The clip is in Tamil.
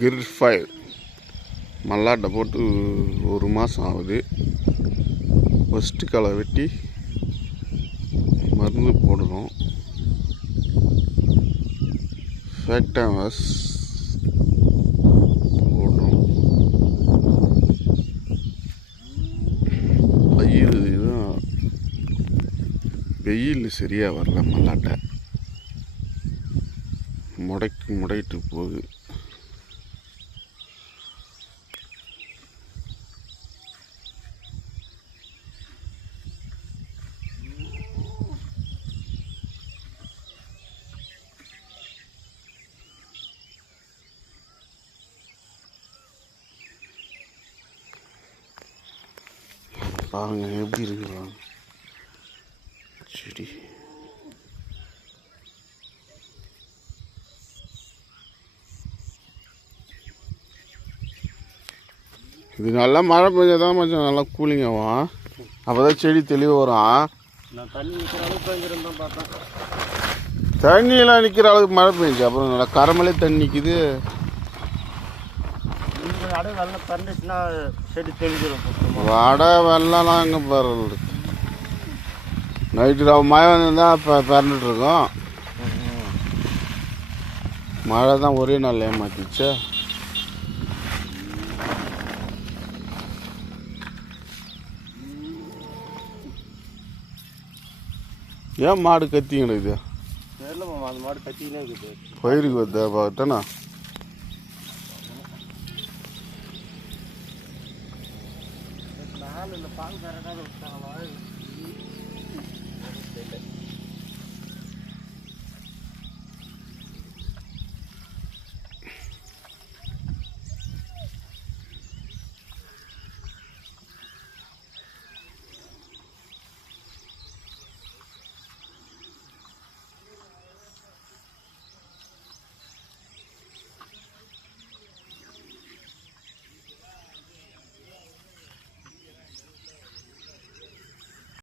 கிர்ஃபைல் மல்லாட்டை போட்டு 1 மாதம் ஆகுது. ஃபஸ்ட்டு களை வெட்டி மருந்து போடணும். ஃபேக்டாமஸ் போடணும். இதுதான் வெயில் சரியாக வரல. மல்லாட்டை முடைட்டு போகுது. பாருங்க எப்படி இருக்குறாங்க செடி. இது நல்லா மழை பெஞ்சாதான் கொஞ்சம் நல்லா கூலிங் ஆகும். அப்போதான் செடி தெளிவாக வரும். தண்ணியெல்லாம் நிற்கிற அளவுக்கு மழை பெஞ்சு அப்புறம் நல்லா கரமலே தண்ணி நிற்கிது. வடை வெள்ளம்லாம் அங்கே பரவாயில்ல. நைட்டு மழை வந்துதான் இப்போ பறந்துட்டு இருக்கோம். மழை தான் ஒரே நாள் ஏமாத்திச்சு. ஏன் மாடு கத்தி கிடக்குது? மாடு கத்தினே இருக்குது. பயிருக்கு வருதா பார்த்தானா? பால் கரெக்டாக